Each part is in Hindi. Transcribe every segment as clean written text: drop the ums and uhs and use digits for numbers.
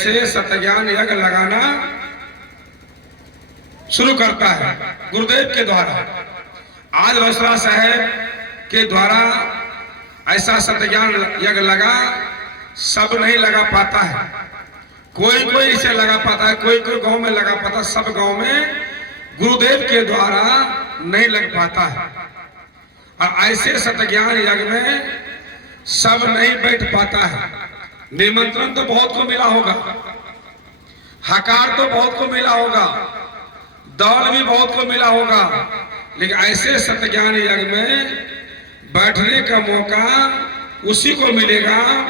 ऐसे सतज्ञान यज्ञ लगाना शुरू करता है गुरुदेव के द्वारा। आज रोसड़ा साहब के द्वारा ऐसा सतज्ञान यज्ञ लगा, सब नहीं लगा पाता है, कोई कोई इसे लगा पाता है, कोई कोई गांव में लगा पाता, सब गांव में गुरुदेव के द्वारा नहीं लग पाता है। और ऐसे सतज्ञान यज्ञ में सब नहीं बैठ पाता है। निमंत्रण तो बहुत को मिला होगा, हकार तो बहुत को मिला होगा, दौल भी बहुत को मिला होगा, लेकिन ऐसे सतज्ञान यज्ञ में बैठने का मौका उसी को मिलेगा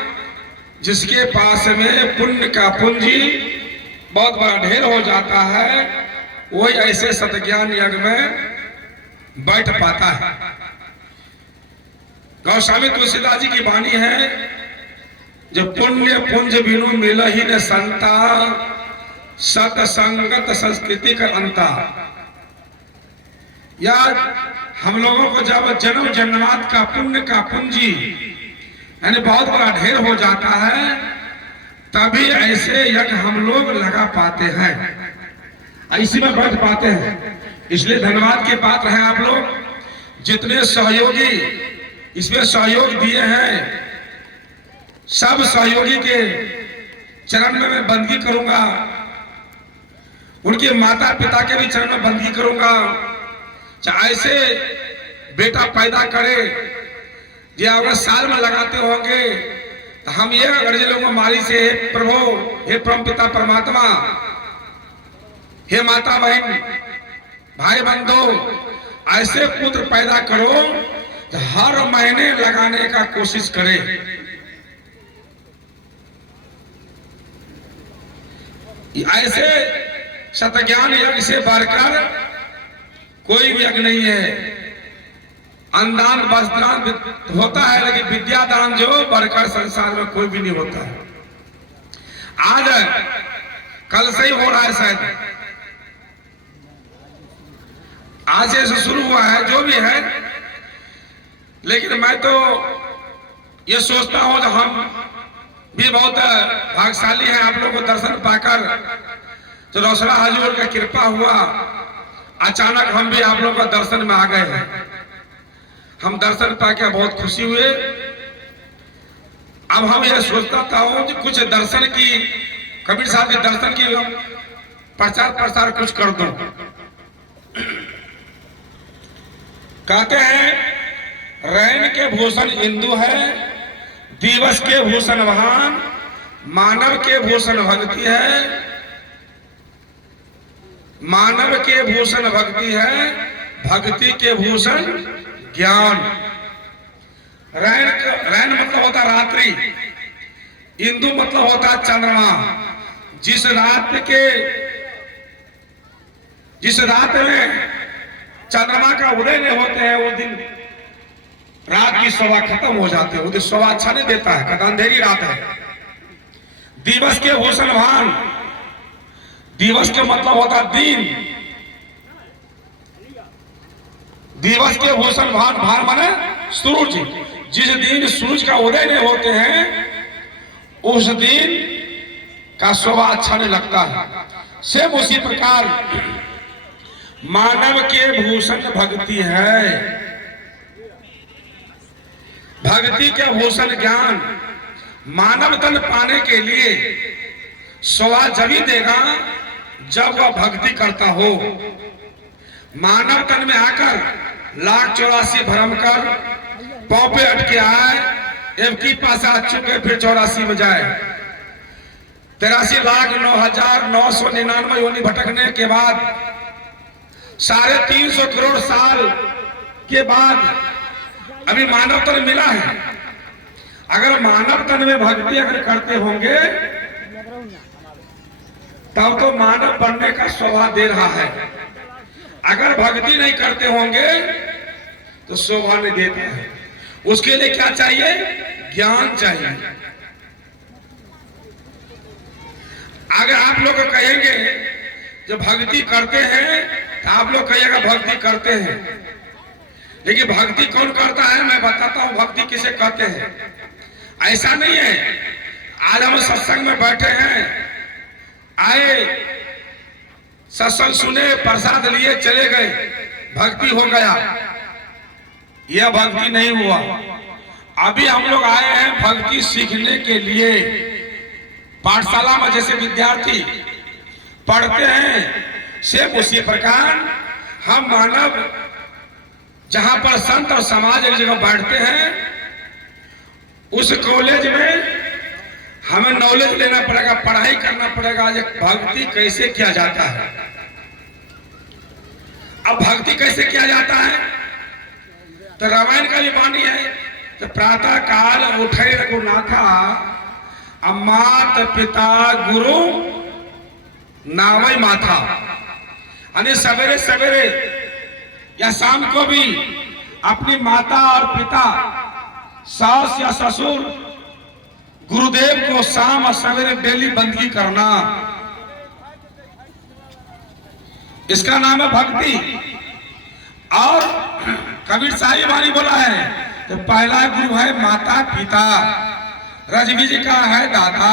जिसके पास में पुण्य का पूंजी बहुत बड़ा ढेर हो जाता है, वही ऐसे सतज्ञान यज्ञ में बैठ पाता है। गौस्वामी तुलसीदास जी की वाणी है, जो पुण्य पुंज बिनु मिल ही न संता, सतसंगत संस्कृति का अंता। या हम लोगों को जब जन्म जन्मात का पुण्य का पूंजी यानी बहुत बड़ा ढेर हो जाता है, तभी ऐसे यज्ञ हम लोग लगा पाते हैं, इसी में बैठ पाते हैं। इसलिए धन्यवाद के पात्र हैं आप लोग, जितने सहयोगी इसमें सहयोग दिए हैं, सब सहयोगी के चरण में मैं बंदगी करूंगा, उनके माता पिता के भी चरण में बंदगी करूंगा। चाहे ऐसे बेटा पैदा करे ये अगर साल में लगाते होंगे तो हम ये अगर ये लोगों मारी से, हे प्रभु, हे परम पिता परमात्मा, हे माता बहन भाई बंधु, ऐसे पुत्र पैदा करो तो हर महीने लगाने का कोशिश करे। ऐसे सतज्ञान यज्ञ से बढ़कर कोई भी यज्ञ नहीं है। अन्नदान वस्त्रदान होता है, लेकिन विद्यादान जो बढ़कर संसार में कोई भी नहीं होता है। आज कल से ही हो रहा है, शायद आज से शुरू हुआ है, जो भी है। लेकिन मैं तो ये सोचता हूं, जो हम भी बहुत भाग्यशाली हैं आप लोगों को दर्शन पाकर, तो रोसड़ा हजूर का कृपा हुआ, अचानक हम भी आप लोगों का दर्शन में आ गए हैं। हम दर्शन पाकर बहुत खुशी हुए। अब हम यह सोचता हूं कि कुछ दर्शन की, कबीर साहब के दर्शन की प्रचार प्रसार कुछ कर दो। कहते हैं रैन के भूषण इंदु है, दिवस के भूषण भान, मानव के भूषण भक्ति है, मानव के भूषण भक्ति है, भक्ति के भूषण ज्ञान। रैन मतलब होता रात्रि, इंदु मतलब होता चंद्रमा। जिस रात में चंद्रमा का उदय नहीं होते हैं, वो दिन रात की शोभा खत्म हो जाती है, वो दिन शोभा अच्छा नहीं देता है, कदा अंधेरी रात है। दिवस के भूषण भान, दिवस के मतलब होता दिन, दिवस के भूषण भान, भान माने सूरज। जिस दिन सूरज का उदय नहीं होते हैं, उस दिन का शोभा अच्छा नहीं लगता है। सेम उसी प्रकार मानव के भूषण भक्ति है, भक्ति के भूषण ज्ञान। मानव तन पाने के लिए शोभा जब ही देगा जब वह भक्ति करता हो। मानव तन में आकर 1,84,000 भ्रम कर पांव पे अटके आए, एवं की पास आ चुके, फिर 84 में जाए। 83,09,999 योनि भटकने के बाद 350 करोड़ साल के बाद अभी मानव तन मिला है। अगर मानव तन में भक्ति अगर करते होंगे तब तो मानव बनने का शोभा दे रहा है। अगर भक्ति नहीं करते होंगे तो शोभा नहीं देता है। उसके लिए क्या चाहिए? ज्ञान चाहिए। अगर आप लोग कहेंगे जो भक्ति करते हैं तो आप लोग कहिएगा भक्ति करते हैं, लेकिन भक्ति कौन करता है मैं बताता हूं। भक्ति किसे कहते हैं? ऐसा नहीं है आज हम सत्संग में बैठे हैं सत्संग सुने, प्रसाद लिए, चले गए, भक्ति हो गया। यह भक्ति नहीं हुआ। अभी हम लोग आए हैं भक्ति सीखने के लिए। पाठशाला में जैसे विद्यार्थी पढ़ते हैं, सेम उसी प्रकार हम मानव जहां पर संत और समाज एक जगह बैठते हैं, उस कॉलेज में हमें नॉलेज लेना पड़ेगा, पढ़ाई करना पड़ेगा, आज भक्ति कैसे किया जाता है। अब भक्ति कैसे किया जाता है तो रामायण का भी वाणी है, तो प्रातः काल उठे रघुनाथा, मात पिता गुरु नावई माथा। यानी सवेरे सवेरे या शाम को भी अपनी माता और पिता, सास या ससुर, गुरुदेव को शाम और सवेरे डेली बंदगी करना, इसका नाम है भक्ति। और कबीर साहिब वाणी बोला है तो पहला गुरु है माता पिता, रजबीज का है दादा,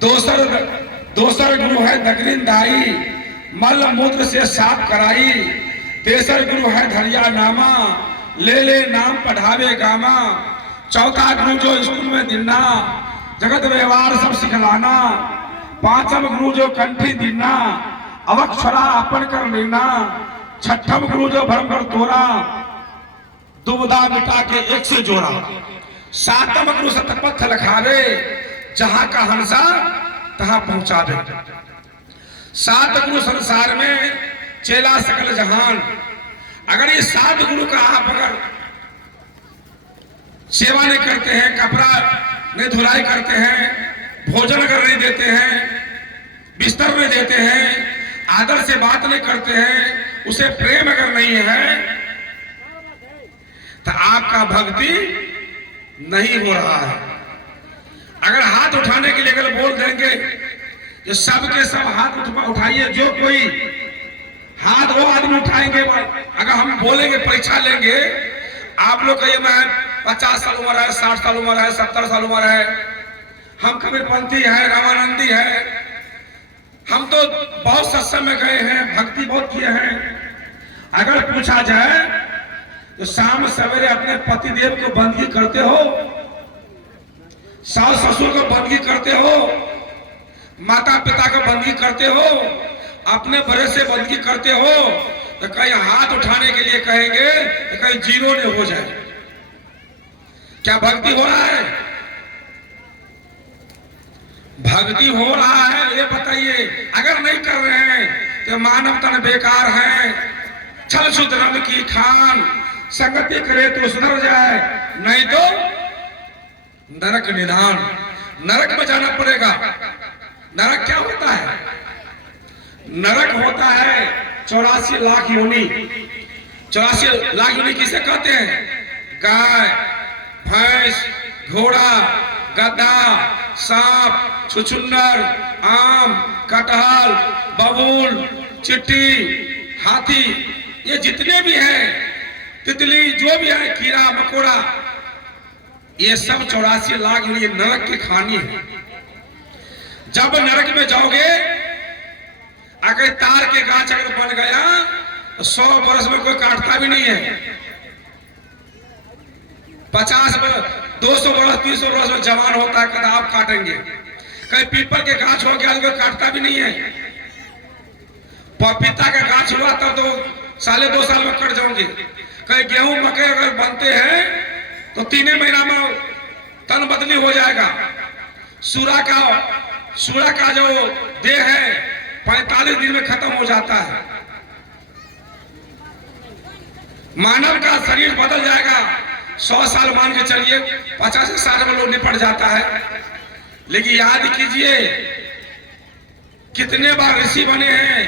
दोसर गुरु है दगरिन दाई, मल मूत्र से साफ कराई, तेसर गुरु है धरिया नामा, ले नाम पढ़ावे गामा, चौथा गुरु जो स्कूल में दिना, जगत व्यवहार सब सिखलाना, पांचम गुरु जो कंठी दिना, अवक्षरा अपन कर लेना, छठम गुरु जो भरम कर तोरा, दुबदा मिटा के एक से जोड़ा, सातम गुरु सतपथ लखावे, जहां का हंसा तहां पहुंचा दे। सात गुरु संसार में चेला सकल जहान। अगर ये सात गुरु का आप अगर सेवा नहीं करते हैं, कपड़ा नहीं धुलाई करते हैं, भोजन अगर नहीं देते हैं, बिस्तर नहीं देते हैं, आदर से बात नहीं करते हैं, उसे प्रेम अगर नहीं है, तो आपका भक्ति नहीं हो रहा है। अगर हाथ उठाने के लिए अगर बोल देंगे कि सबके सब हाथ उठाइए, जो कोई हाथ वो आदमी उठाएंगे, अगर हम बोलेंगे, परीक्षा लेंगे, आप लोग कहिए मैं 50 साल उम्र है, 60 साल उम्र है, 70 साल उम्र है, हम कबीरपंथी है, रामानंदी है, हम तो बहुत सत्संग में गए हैं, भक्ति बहुत किए हैं। अगर पूछा जाए तो शाम सवेरे अपने पतिदेव को बंदगी करते हो, सास ससुर को बंदगी करते हो, माता पिता को बंदगी करते हो, अपने बड़े से बंदगी करते हो, तो कहीं हाथ उठाने के लिए कहेंगे तो कहीं जीरो ने हो जाए। क्या भक्ति हो रहा है? भक्ति हो रहा है ये बताइए। अगर नहीं कर रहे हैं तो मानव तन बेकार है, छल सुधरम की खान, संगति करे तो सुधर जाए, नहीं तो नरक निदान, नरक में जाना पड़ेगा। नरक क्या होता है? नरक होता है 84 लाख योनि। 84 लाख योनि किसे कहते हैं? गाय, भैंस, घोड़ा, गधा, सांप, छुछुंदर, आम, कटहल, बबूल, चिट्टी, हाथी, ये जितने भी हैं, तितली, जो भी है, कीड़ा मकोड़ा, ये सब 84 लाख ये नरक की खानी है। जब नरक में जाओगे, अगर तार के गाछ अगर बन गया तो 100 वर्ष में कोई काटता भी नहीं है। 50 वर्ष, 200 वर्ष, 300 वर्ष में जवान होता है, कदा आप काटेंगे। कहीं पीपल के गाछ हो गया, कोई काटता भी नहीं है। पपीता का गाछ हुआ तब तो 2.5 साल में कट जाओगे। कहीं गेहूं मकई अगर बनते हैं तो 3 महीना में तन बदली हो जाएगा। सूरा का जो देह है 45 दिन में खत्म हो जाता है। मानव का शरीर बदल जाएगा, 100 साल मान के चलिए, 50 साल में लोग निपट जाता है। लेकिन याद कीजिए कितने बार ऋषि बने हैं,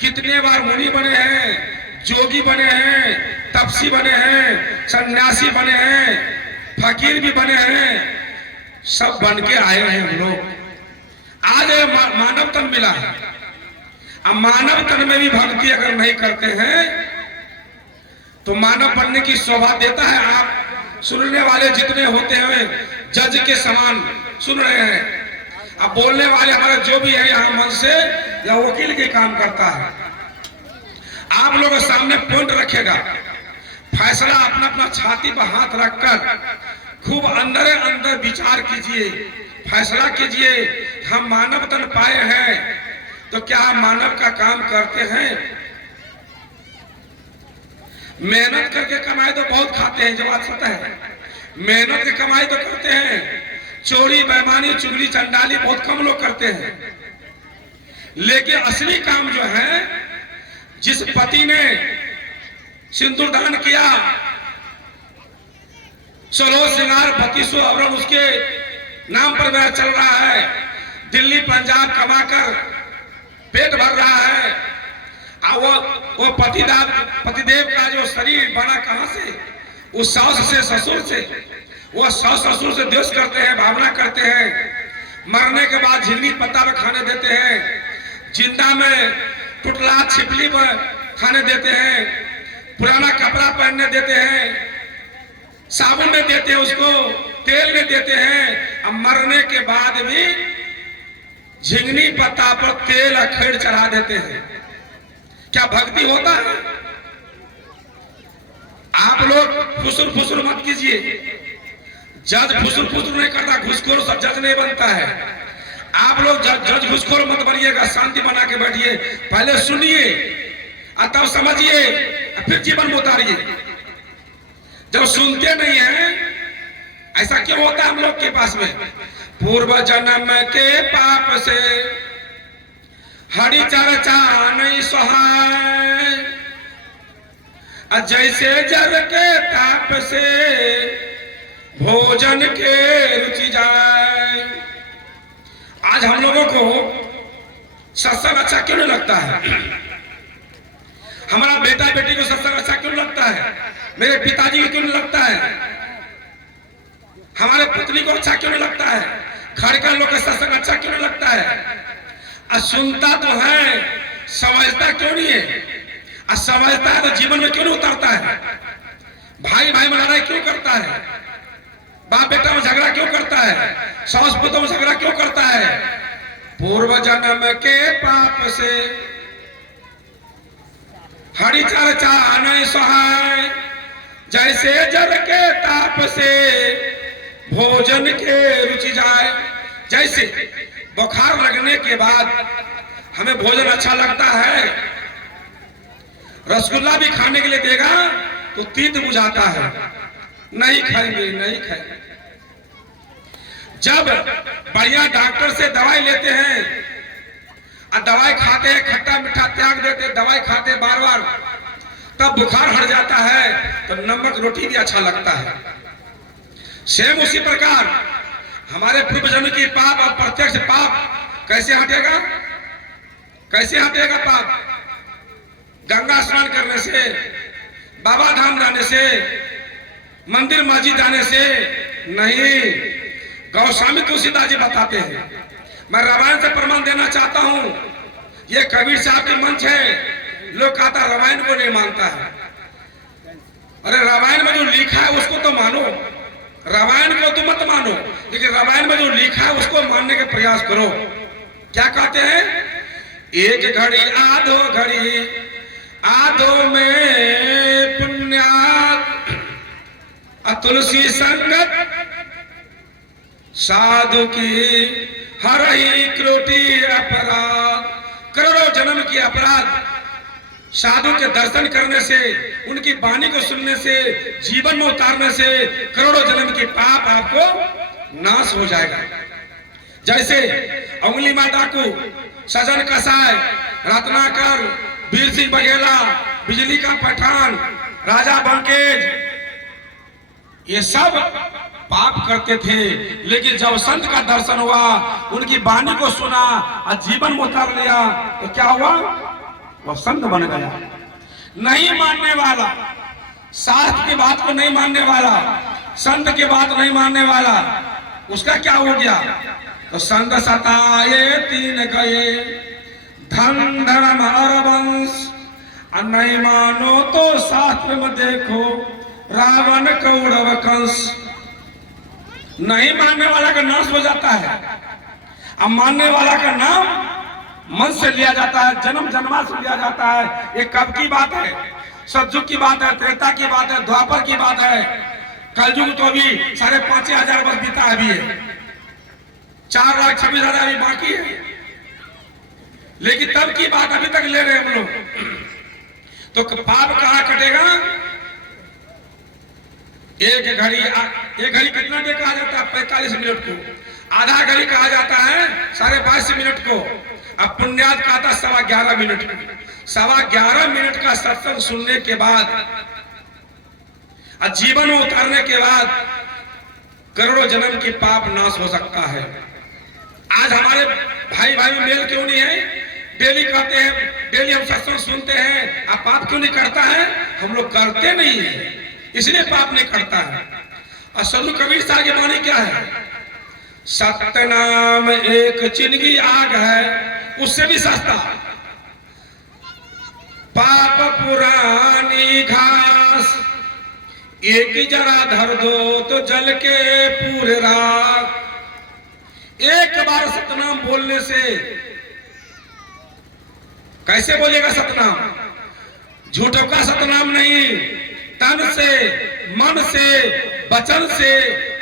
कितने बार मुनि बने हैं, जोगी बने हैं, तपसी बने हैं, सन्यासी बने हैं, फकीर भी बने हैं, सब बन के आए हैं हम लोग। आज मानव तन मिला है। अब मानव तन में भी भक्ति अगर नहीं करते हैं तो मानव बनने की शोभा देता है। आप सुनने वाले जितने होते हैं जज के समान सुन रहे हैं। अब बोलने वाले हमारे जो भी है यहाँ मन से, या वकील के काम करता है। आप लोगों के सामने पॉइंट रखेगा, फैसला अपना अपना छाती पर हाथ रखकर खूब अंदर अंदर विचार कीजिए, फैसला कीजिए। हम मानव तन पाए हैं तो क्या हम मानव का काम करते हैं? मेहनत करके कमाई तो बहुत खाते हैं, जो बात पता है, मेहनत की कमाई तो करते हैं। चोरी बेईमानी चुगली चंडाली बहुत कम लोग करते हैं। लेकिन असली काम जो है, जिस पति ने सिंदूर दान किया, 16 श्रृंगार 32 आवरण उसके नाम पर मेरा चल रहा है, दिल्ली पंजाब कमाकर पेट भर रहा है, वो पतिदेव का जो शरीर बना कहां से? उस सास से ससुर से। वो सास ससुर से द्वेष करते हैं, भावना करते हैं। मरने के बाद झिंगनी पत्ता पर खाने देते हैं, जिंदा में टुटला छिपली पर खाने देते हैं, पुराना कपड़ा पहनने देते हैं, साबुन में देते हैं, उसको तेल में देते हैं। अब मरने के बाद भी झिंगनी पत्ता पर तेल अखेड़ चढ़ा देते हैं। क्या भक्ति होता है? आप लोग फुसुर फुसुर मत कीजिए। जज फुसुर फुसुर नहीं करता, घुसखोर सब जज नहीं बनता है। आप लोग जज घुसखोर मत बनिएगा, शांति बना के बैठिए, पहले सुनिए और तब समझिए, फिर जीवन में उतारिए। जब सुनते नहीं है, ऐसा क्यों होता है हम लोग के पास में? पूर्व जन्म के पाप से हरि चर्चा नहीं सहाय, जैसे जल के ताप से भोजन के रुचि जाए। आज हम लोगों को सत्संग अच्छा क्यों नहीं लगता है? हमारा बेटा बेटी को सत्संग अच्छा क्यों नहीं लगता है? मेरे पिताजी को क्यों नहीं लगता है? हमारे पत्नी को अच्छा क्यों नहीं लगता है? खड़का लोग का सत्संग अच्छा क्यों नहीं लगता है? सुनता तो है, समझता क्यों नहीं है? समझता है तो जीवन में क्यों नहीं उतरता है? भाई भाई में लड़ाई क्यों करता है? बाप बेटा में झगड़ा क्यों करता है? सास पुतों में झगड़ा क्यों करता है? पूर्व जन्म के पाप से हरि चर्चा नहीं सहाय, जैसे जल के ताप से भोजन के रुचि जाए। जैसे बुखार लगने के बाद हमें भोजन अच्छा लगता है, रसगुल्ला भी खाने के लिए देगा तो तीत बुझाता है, नहीं खाएंगे नहीं खाएंगे। जब बढ़िया डॉक्टर से दवाई लेते हैं और दवाई खाते हैं, खट्टा मीठा त्याग देते, दवाई खाते बार बार, तब बुखार हट जाता है तो नमक रोटी भी अच्छा लगता है। सेम उसी प्रकार हमारे पूर्व जन्म की पाप और प्रत्यक्ष पाप कैसे हटेगा? कैसे हटेगा पाप? गंगा स्नान करने से, बाबा धाम जाने से, मंदिर मस्जिद जाने से नहीं। गौस्वामी तुलसीदास जी बताते हैं, मैं रामायण से प्रमाण देना चाहता हूं। ये कबीर साहब के मंच है। लोग कहता रामायण को नहीं मानता है। अरे रामायण में जो लिखा है उसको तो मानो, रामायण को तो मत मानो, लेकिन रामायण में जो लिखा है उसको मानने का प्रयास करो। क्या कहते हैं? एक घड़ी आधो घड़ी, आधो में पुण्यात, तुलसी संगत साधु की हरहि क्रोटी अपराध। करोड़ों जन्म की अपराध साधु के दर्शन करने से, उनकी वाणी को सुनने से, जीवन में उतारने से करोड़ों जन्म की पाप आपको नाश हो जाएगा। जैसे उंगली मां डाकू, सजन कसाय, रत्नाकर, वीर सिंह बघेला, बिजली का पठान, राजा बंकेज, ये सब पाप करते थे। लेकिन जब संत का दर्शन हुआ, उनकी वाणी को सुना और जीवन में उतार लिया तो क्या हुआ? वह संत बन गया। नहीं मानने वाला, शास्त्र की बात को नहीं मानने वाला, संत की बात नहीं मानने वाला, उसका क्या हो गया? तो संत सताए तीन गए, धन धर्म और वंश। नहीं मानो तो शास्त्र में देखो, रावण कौरव कंस। नहीं मानने वाला का नाश हो जाता है। अब मानने वाला का नाम मन से लिया जाता है, जन्म जन्मा से लिया जाता है। ये कब की बात है? सतयुग की बात है, त्रेता की बात है, द्वापर की बात है। कलयुग तो अभी 5,500 वर्ष बीता अभी है, 4,26,000 अभी बाकी है। लेकिन तब की बात अभी तक ले रहे हैं हम लोग। तो पाप कहाँ कटेगा? एक घड़ी कितना देर कहा जाता है? 45 मिनट को। आधा घड़ी कहा जाता है 22.5 मिनट को। अब पुण्यात कहा था 11.15 मिनट को। 11.15 मिनट का सत्संग सुनने के बाद और जीवन में उतारने के बाद करोड़ों जन्म की पाप नाश हो सकता है। आज हमारे भाई में मेल क्यों नहीं है? डेली कहते हैं, डेली हम सत्संग सुनते हैं, अब पाप क्यों नहीं करता है? हम लोग करते नहीं है, इसलिए पाप नहीं करता है। और साधु कबीर साहब की वाणी क्या है? सत्य नाम एक चिन्हगी आग है, उससे भी सस्ता। पाप पुरानी घास, एक जरा धर दो तो जल के पूरे रात। एक बार सतनाम बोलने से, कैसे बोलेगा सतनाम? झूठों का सतनाम नहीं, तन से, मन से, वचन से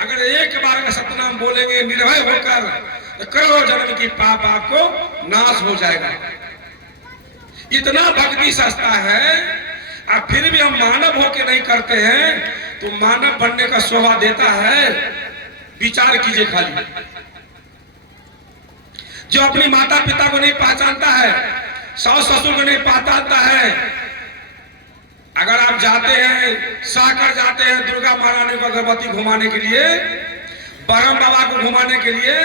अगर एक बार का सतनाम बोलेंगे निर्भय होकर, तो करोड़ों जन्म की पाप आपको नाश हो जाएगा। इतना भक्ति सस्ता है, और फिर भी हम मानव होके नहीं करते हैं, तो मानव बनने का शोभा देता है। विचार कीजिए खाली। जो अपनी माता पिता को नहीं पहचानता है, सास ससुर को नहीं पहचानता है, अगर आप जाते हैं, साकर जाते हैं दुर्गा महारानी को अगरबत्ती घुमाने के लिए, ब्रह्म बाबा को घुमाने के लिए,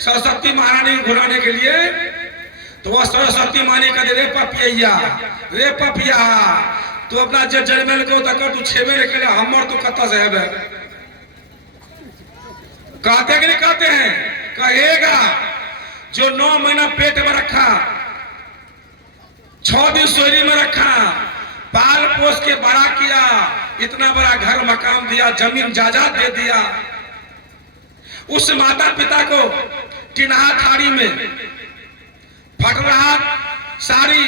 सरस्वती महारानी को घुमाने के लिए, तो वह सरस्वती मानी का रे पपिया तू अपना जजमेल को तक तू छेबे नहीं करे, हमर तू कत्ता से है। कहते कि नहीं कहते हैं? कहेगा। जो 9 महीना पेट में रखा, 6 दिन सोरी में रखा, पाल पोस के बड़ा किया, इतना बड़ा घर मकान दिया, जमीन जायदाद दे दिया, उस माता पिता को टिनहा थारी में फट रहा साड़ी,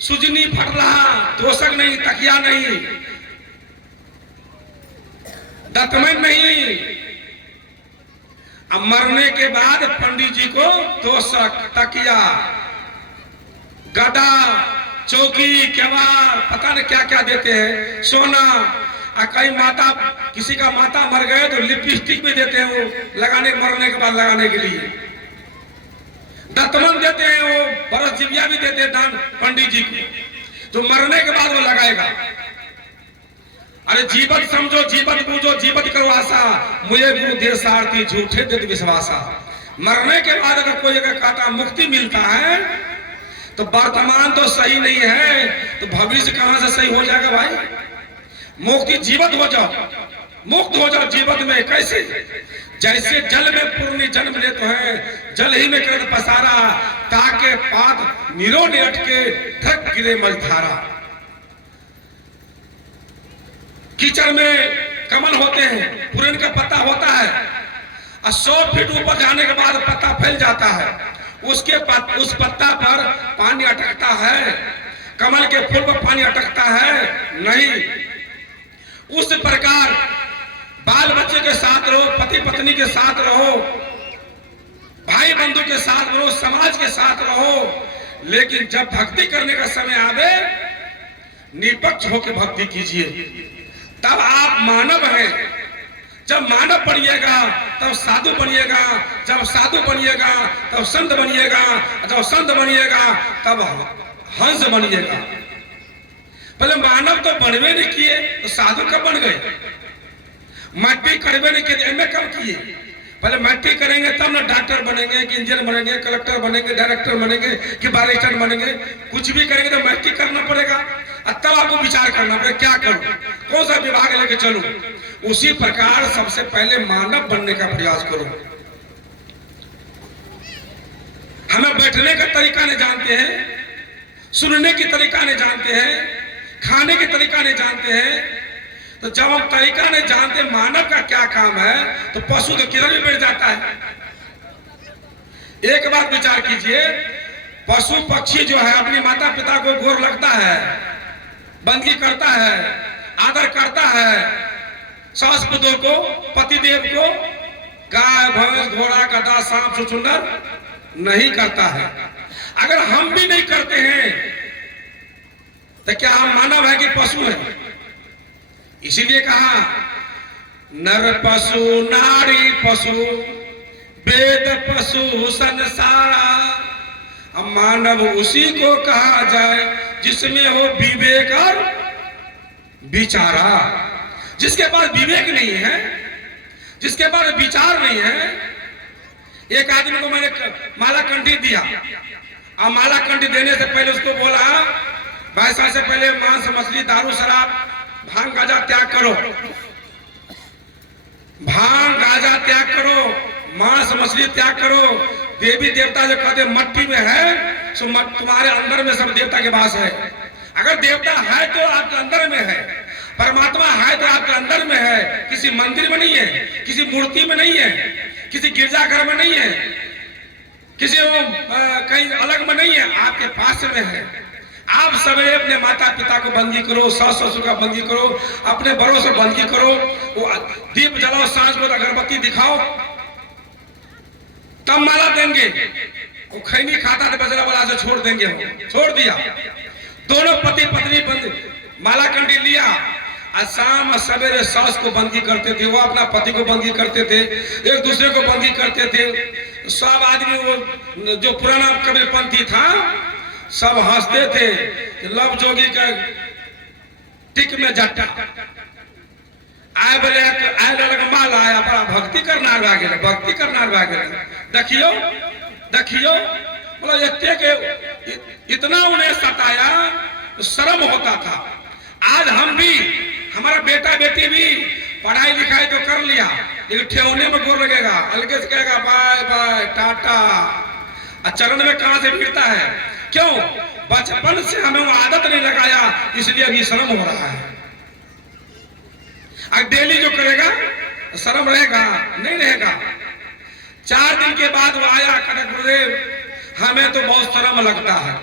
सुजनी फट रहा, तोशक नहीं, तकिया नहीं, दतमन नहीं। अब मरने के बाद पंडित जी को तोशक, तकिया, गदा, चौकी, केवाड़, पता नहीं क्या क्या देते हैं, सोना। कई माता, किसी का माता मर गए तो लिपस्टिक भी देते हैं वो लगाने, मरने के बाद लगाने के लिए। दतमन देते हैं, वो बरस जिबिया भी देते हैं दान पंडित जी को, तो मरने के बाद वो लगाएगा। अरे जीवत समझो, जीवत बूझो, जीवत करो आशा, मुझे गुरु देर सारथी झूठे दे विश्वासा। मरने के बाद अगर कोई अगर कहता मुक्ति मिलता है, तो वर्तमान तो सही नहीं है, तो भविष्य कहां से सही हो जाएगा भाई? मुक्ति जीवत हो जाओ, मुक्त हो जाओ जीवत में। कैसे? जैसे जल में पूर्णी जन्म लेते हैं, जल ही में कृत पसारा, ताके पात निरो ने अटके थक गिरे मझधारा। कीचड़ में कमल होते हैं, पुरन का पत्ता होता है, और 100 फीट ऊपर जाने के बाद पत्ता फैल जाता है, उस पत्ता पर पानी अटकता है। कमल के फूल पर पानी अटकता है नहीं। उस प्रकार बाल बच्चे के साथ रहो, पति पत्नी के साथ रहो, भाई बंधु के साथ रहो, समाज के साथ रहो, लेकिन जब भक्ति करने का समय आवे, निष्पक्ष होकर भक्ति कीजिए, तब आप मानव हैं। जब मानव बनिएगा तब साधु बनिएगा, जब साधु बनिएगा तब संत बनिएगा, जब संत बनिएगा तब हंस बनिएगा। पहले मानव तो बनवे नहीं किए, तो साधु कब बन गए? मट्टी करवे नहीं किए, एमए कब किए? पहले मट्टी करेंगे तब ना डॉक्टर बनेंगे, कि इंजीनियर बनेंगे, कलेक्टर बनेंगे, डायरेक्टर बनेंगे, कि बैरिस्टर बनेंगे। कुछ भी करेंगे तो मट्टी करना पड़ेगा, और तब आपको विचार करना पड़ेगा क्या करूं, कौन सा विभाग लेके चलूं। उसी प्रकार सबसे पहले मानव बनने का प्रयास करो। हमें बैठने का तरीका नहीं जानते हैं, सुनने की तरीका नहीं जानते हैं, खाने की तरीका नहीं जानते हैं। तो जब हम तरीका नहीं जानते मानव का क्या काम है, तो पशु तो किधर भी बैठ जाता है। एक बात विचार कीजिए, पशु पक्षी जो है अपनी माता पिता को गोर लगता है, बंदगी करता है, आदर करता है, सास पुतों को, पतिदेव को, गाय भैंस घोड़ा गधा सांप छुछुंदर नहीं करता है। अगर हम भी नहीं करते हैं तो क्या हम मानव है कि पशु है? इसीलिए कहा नर पशु नारी पशु वेद पशु संसारा, अब मानव उसी को कहा जाए जिसमें हो विवेक और विचारा। जिसके पास विवेक नहीं है, जिसके पास विचार नहीं है। एक आदमी को मैंने माला कंठी दिया, और माला कंठी देने से पहले उसको बोला भाई साहब से पहले मांस मछली दारू शराब भांग गांजा त्याग करो, भांग गांजा त्याग करो, मांस मछली त्याग करो। देवी देवता जो कहते मट्टी में है, सो तुम्हारे अंदर में सब देवता के वास है। अगर देवता है तो आपके अंदर में है, परमात्मा है तो आपके अंदर में है। किसी मंदिर में नहीं है, किसी मूर्ति में नहीं है, किसी गिरजाघर में नहीं है, किसी कहीं अलग में नहीं है, आपके पास में है। आप सवेरे अपने माता पिता को बंदी करो, सास ससुर का बंदी करो, अपने बड़ों से बंदी करो, वो दीप जलाओ, सांझ को अगरबत्ती दिखाओ, तब माला देंगे। वो खैनी खाता तो बजरा वाला से छोड़ देंगे, छोड़ दिया। दोनों पति पत्नी माला कंठी लिया, और शाम सवेरे सास को बंदी करते थे, वो अपना पति को बंदी करते थे, एक दूसरे को बंदी करते थे। सब आदमी वो जो पुराना कबीरपंथी था सब हंसते थे। लव जोगी का टिक में जट्टा आए बोले आए लग माल आया, बड़ा भक्ति करना गया, भक्ति करना गया। देखियो देखियो बोलो इतने के इतना उन्हें सताया तो शर्म होता था। आज हम भी, हमारा बेटा बेटी भी पढ़ाई लिखाई तो कर लिया, लेकिन ठेवने में गोर लगेगा, अलगे से कहेगा बाय बाय टाटा, और चरण में कहां से गिरता है? क्यों? बचपन से हमें वो आदत नहीं लगाया, इसलिए अभी शर्म हो रहा है। अब डेली जो करेगा तो शर्म रहेगा? नहीं रहेगा। 4 दिन के बाद वो आया, कहता गुरुदेव हमें तो बहुत शर्म लगता है।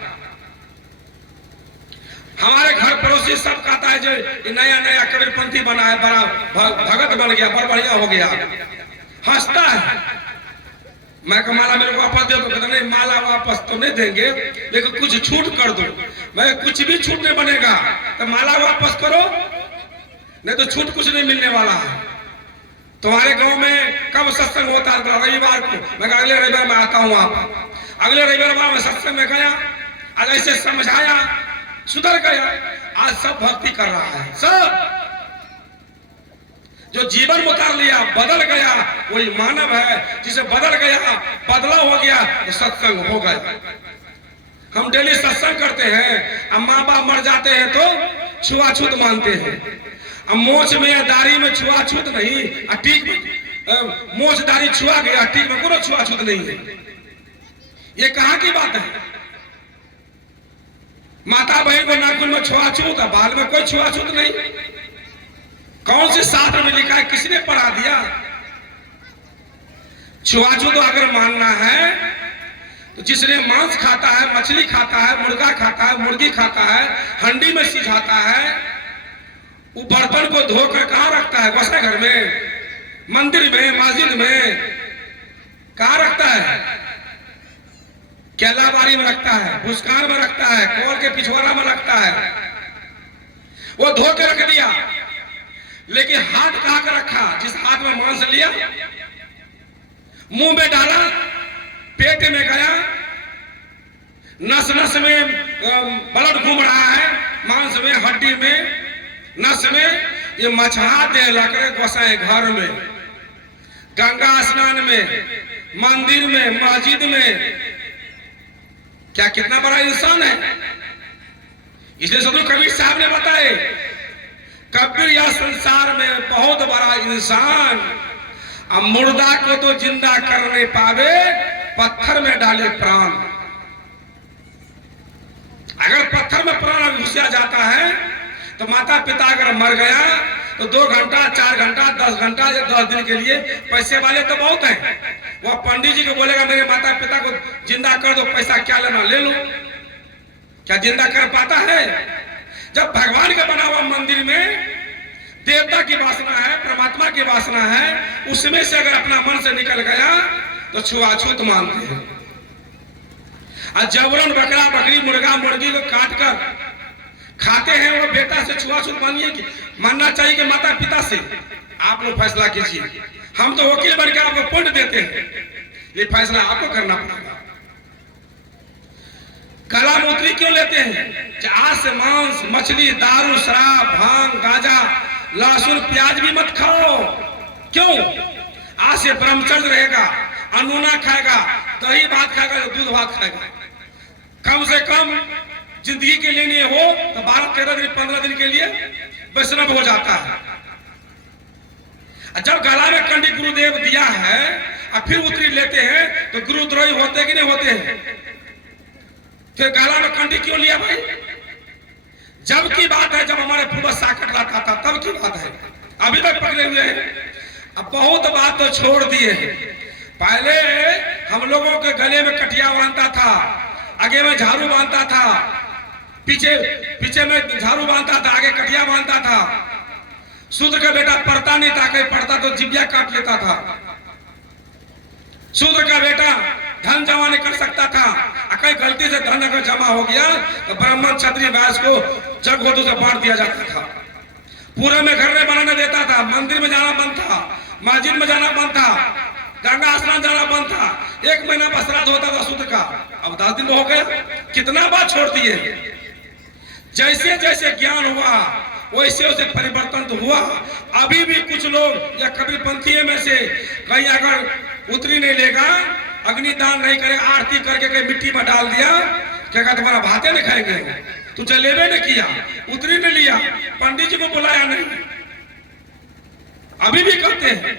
हमारे घर पड़ोसी सब कहता है जो नया नया कबीरपंथी बना है, बड़ा भगत बन गया, बड़ा बढ़िया हो गया, हंसता है। मैं कहा माला मेरे को वापस दे दो, कहता नहीं माला वापस तो नहीं देंगे, लेकिन कुछ छूट कर दो। मैं कुछ भी छूट नहीं बनेगा, तो माला वापस करो, नहीं तो छूट कुछ नहीं मिलने वाला है। तुम्हारे गांव में कब सत्संग होता है? रविवार को। मैं अगले रविवार में आता हूँ। आप अगले रविवार में सत्संग में गया, आज ऐसे समझाया, सुधर गया। आज सब भक्ति कर रहा है, सब जो जीवन उतार लिया, बदल गया, वही मानव है। जिसे बदल गया, बदलाव हो गया, तो सत्संग हो गया। हम डेली सत्संग करते हैं, अब माँ बाप मर जाते हैं तो छुआछूत मानते हैं। अब मोछ में या दाढ़ी में छुआछूत नहीं, टीक में मोछ दाढ़ी छुआ गया, टीक में कोई छुआछूत नहीं है। ये कहाँ की बात है? माता बहन को नाखून में छुआछूत, बाल में कोई छुआछूत नहीं। कौन से शास्त्र में लिखा है? किसने पढ़ा दिया? छुआछूत अगर मानना है तो जिसने मांस खाता है, मछली खाता है, मुर्गा खाता है, मुर्गी खाता है, हंडी में सिझाता है, वो बर्तन को धोकर कहाँ रखता है? गोसाई घर में, मंदिर में, मस्जिद में, कहाँ रखता है? केलाबारी में रखता है, भुस्कान में रखता है, कोल के पिछवाड़ा में रखता है। वो धो के रख दिया, लेकिन हाथ कहाँ का रखा? जिस हाथ में मांस लिया, मुंह में डाला, पेट में गया, नस नस में ब्लड घूम रहा है, मांस में, हड्डी में, नस में। ये मछहा दे लकड़े गोसाई घर में, गंगा स्नान में, मंदिर में, मस्जिद में। क्या कितना बड़ा इंसान है? इसलिए सदगुरु कबीर साहब ने बताए, कबीर या संसार में बहुत बड़ा इंसान, अब मुर्दा को तो जिंदा कर नहीं पावे, पत्थर में डाले प्राण। अगर पत्थर में प्राण घुसिया जाता है तो माता पिता अगर मर गया तो 2 घंटा, 4 घंटा, 10 घंटा या 10 दिन के लिए पैसे वाले तो बहुत हैं, वह पंडित जी को बोलेगा मेरे माता पिता को जिंदा कर दो, पैसा क्या लेना ले लो। क्या जिंदा कर पाता है? जब भगवान का बना हुआ मंदिर में देवता की वासना है, परमात्मा की वासना है, उसमें से अगर अपना मन से निकल गया तो छुआछूत मानते हैं। और जबरन बकरा बकरी मुर्गा मुर्गी को काट कर खाते हैं, वो बेटा से छुआछूत मानिए कि मानना चाहिए कि माता पिता से? आप लोग फैसला कीजिए। हम तो वकील बनकर आपको पुण्य देते हैं, ये फैसला आपको करना पड़ेगा। गला मूत्री क्यों लेते हैं? आज से मांस मछली दारू शराब भांग गांजा लहसुन प्याज भी मत खाओ। क्यों? आज से ब्रह्मचर्य रहेगा, अनूना खाएगा, दही भात खाएगा, दूध भात खाएगा। कम से कम जिंदगी के लिए हो तो 12-13 दिन 15 दिन के लिए वैष्णव हो जाता है। जब गला में कंडी गुरुदेव दिया है और फिर उतरी लेते हैं तो गुरुद्रोही होते कि नहीं होते हैं? फिर गला में कंडी क्यों लिया भाई? जब की बात है जब हमारे पूर्वज साकट लाता था, तब की बात है। अभी तक पकड़े हुए हैं। अब बहुत बात तो छोड़ दिए हैं। पहले हम लोगों के गले में कटिया बांधता था, आगे में झाड़ू बांधता था, पीछे में झाड़ू बांधता था, आगे कटिया बांधता था। शूद्र का बेटा पढ़ता नहीं था, कहीं पढ़ता तो जिब्या काट लेता था। शूद्र का बेटा धन जमा नहीं कर सकता था, कहीं गलती से धन अगर जमा हो गया तो ब्राह्मण क्षत्रिय व्यास को जग होतों से बांट दिया जाता था। पूरे में घर में बनाने देता था, मंदिर में जाना बंद था, मस्जिद में जाना बंद था, गंगा स्नान जाना बंद था। 1 महीना बस श्राद्ध होता था शूद्र का, अब 10 दिन हो गया। कितना बात छोड़ दिए। जैसे जैसे ज्ञान हुआ वैसे वैसे परिवर्तन तो हुआ। अभी भी कुछ लोग या कभी पंथी में से कहीं अगर उतरी नहीं लेगा, अग्निदान नहीं करेगा, आरती करके कहीं मिट्टी में डाल दिया, क्या तुम्हारा भाते नहीं खाएंगे? तू जलेबे नहीं किया, उतरी नहीं लिया, पंडित जी को बुलाया नहीं, अभी भी करते हैं।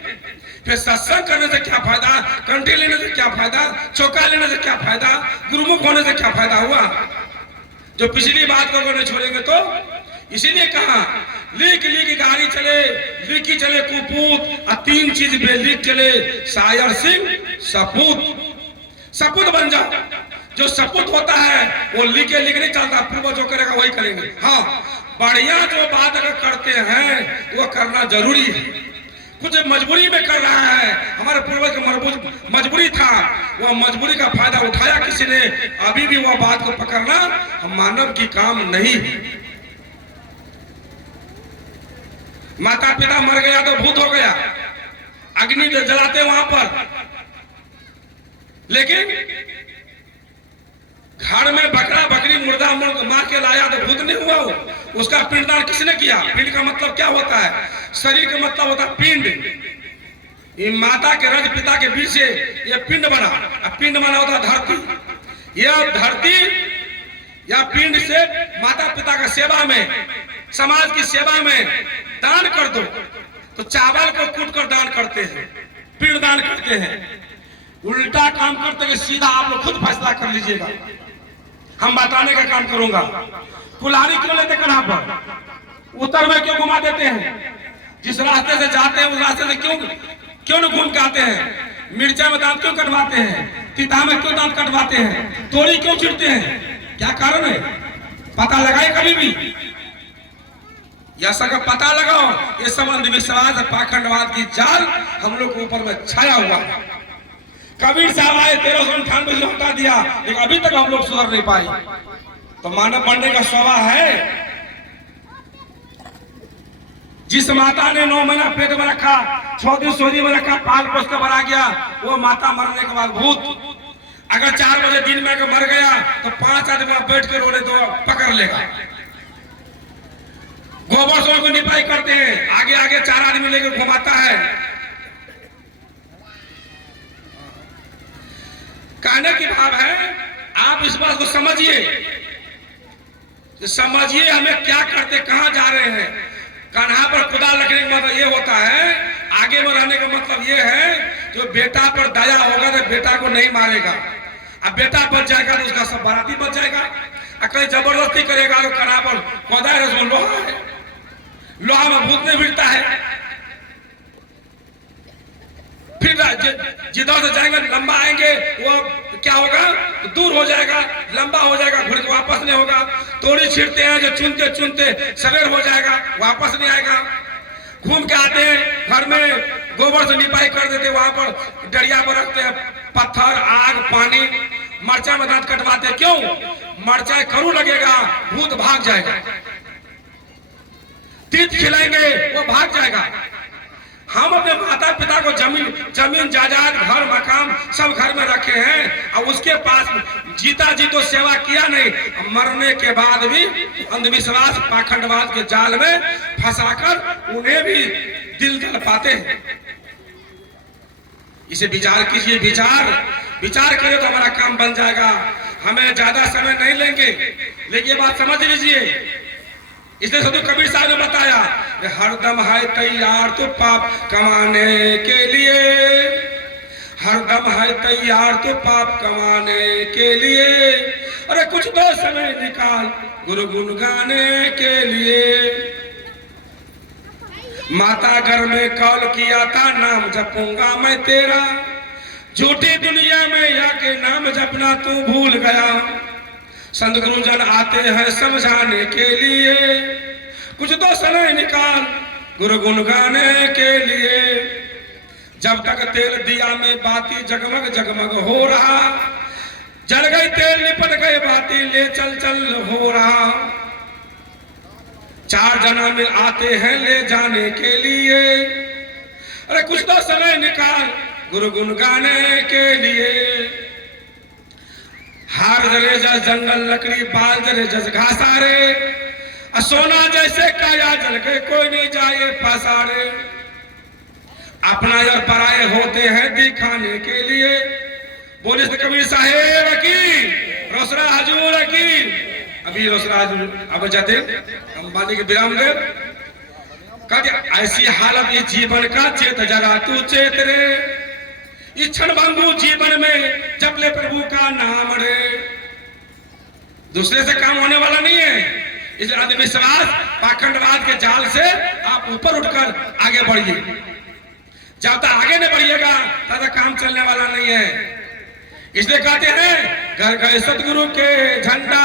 फिर सत्संग करने से क्या फायदा? कंठी लेने से क्या फायदा? चौका लेने से क्या फायदा? गुरुमुख होने से क्या फायदा हुआ? जो पिछली बात को नहीं छोड़ेंगे तो इसीलिए कहा लिख गाड़ी चले, लिखी चले कुपूत, और 3 चीज पे लिख चले शायर सिंह सपूत। सपूत बन जाओ। जो सपूत होता है वो लिख नहीं चलता, पूर्वज जो करेगा वही करेंगे। हाँ, बढ़िया जो बात अगर करते हैं वो करना जरूरी है। कुछ मजबूरी में कर रहा है, हमारे पूर्वज का मजबूरी था, वह मजबूरी का फायदा उठाया किसी ने, अभी भी वह बात को पकड़ना हम मानव की काम नहीं है। माता पिता मर गया तो भूत हो गया, अग्नि जलाते वहां पर, लेकिन घर में बकरा बकरी मुर्दा मार के लाया तो भूत नहीं हुआ वो। उसका पिंडदान किसने किया? पिंड का मतलब क्या होता है? शरीर का मतलब होता है पिंड। ये माता के रज पिता के बीच से ये पिंड बना, पिंड बना होता धरती। यह धरती या पिंड से माता पिता का सेवा में, समाज की सेवा में दान कर दो। तो चावल को कूट कर दान करते हैं, पिंड दान करते हैं। उल्टा काम करते हैं, सीधा आप लोग खुद फैसला कर लीजिएगा, हम बताने का काम करूंगा। कुल्हाड़ी क्यों लेते कन्हा पर? उत्तर में क्यों घुमा देते हैं? जिस रास्ते से जाते हैं उस रास्ते से क्यों न घूम के आते हैं? मिर्चा में दांत क्यों कटवाते हैं? तीता में क्यों दांत कटवाते हैं? तोड़ी क्यों चिड़ते हैं? क्या कारण है? पता लगाए कभी भी? यह सब पता लगाओ। ये सब अंधविश्वास पाखंडवाद की जाल हम लोग के ऊपर में छाया हुआ है। कबीर साहब आए 1398 से हटा दिया, लेकिन अभी तक हम लोग सुधर नहीं पाए। तो मानव बनने का स्वभाव है। जिस माता ने 9 महीना पेट में रखा, 6 दिन सोनी में रखा, पाल पोस कर बना गया, वो माता मरने के बाद भूत अगर 4 बजे दिन में अगर मर गया तो 5 आदमी बैठ के रोने तो पकड़ लेगा। गोबर सोल को निपाई करते हैं, आगे आगे 4 आदमी लेकर घुमाता है। कहने की भाव है, आप इस बात को समझिए हमें क्या करते, कहां जा रहे हैं। कान्हा पर खुदा लगने का मतलब ये होता है, आगे में रहने का मतलब ये है, जो बेटा पर दया होगा तो बेटा को नहीं मारेगा, अब बेटा बच जाएगा तो उसका सब बाराती बच जाएगा। कहीं जबरदस्ती करेगा तो कान्हा पर खुदा है, रसम लोहा है, लोहा में भूत नहीं भिड़ता है। फिर जिधर से जाएंगे लंबा आएंगे, वो क्या होगा, दूर हो जाएगा, लंबा हो जाएगा, घुड़ के वापस नहीं होगा। तोड़ी छींटते हैं जो चुनते चुनते सवेर हो जाएगा, वापस नहीं आएगा। घूम के आते हैं, घर में गोबर से निपाई कर देते, वहां पर डरिया पर रखते हैं पत्थर, आग, पानी, मरचा में दांत कटवाते। क्यों? मरचा करू लगेगा, भूत भाग जाएगा। तीत खिलाएंगे, वो भाग जाएगा। हम अपने माता पिता को जमीन जायदाद, घर मकान सब घर में रखे हैं, और उसके पास जीता जी तो सेवा किया नहीं, मरने के बाद भी अंधविश्वास पाखंडवाद के जाल में फंसाकर उन्हें भी दिल दल पाते हैं। इसे विचार कीजिए, विचार करें तो हमारा काम बन जाएगा। हमें ज्यादा समय नहीं लेंगे, लेकिन ये बात समझ लीजिए, इसलिए सदु कबीर साहब ने बताया, हरदम है तैयार तो पाप कमाने के लिए, हरदम है तैयार तो पाप कमाने के लिए, अरे कुछ तो समय निकाल गुरु गुण गाने के लिए। माता घर में कॉल किया था, नाम जपूंगा मैं तेरा, झूठी दुनिया में या के नाम जपना तू भूल गया। संत गुरुजन आते हैं समझाने के लिए, कुछ तो समय निकाल गुरु गुण गाने के लिए। जब तक तेल दिया में बाती जगमग जगमग हो रहा, जल गई तेल लिपट गए बाती, ले चल चल हो रहा। चार जना में आते हैं ले जाने के लिए, अरे कुछ तो समय निकाल गुरु गुण गाने के लिए। हार जले जस जंगल लकड़ी, बाल जले जस घासारे, सोना जैसे काया जल के कोई नहीं जाए फसारे। अपना और पराये होते हैं दिखाने के लिए। बोले कबीर साहेब की, रोसरा हजूर की। अभी रोसरा हजूर अब जाते हम बाली के विराम दे। ऐसी हालत ये जीवन का, चेत जरा तू चेत रे, क्षण भंगु जीवन में जप ले प्रभु का नाम रे। दूसरे से काम होने वाला नहीं है, इसलिए अंधविश्वास पाखंडवाद के जाल से आप ऊपर उठकर आगे बढ़िए। जब तक आगे नहीं बढ़िएगा तब तक काम चलने वाला नहीं है। इसलिए कहते हैं घर गए सतगुरु के झंडा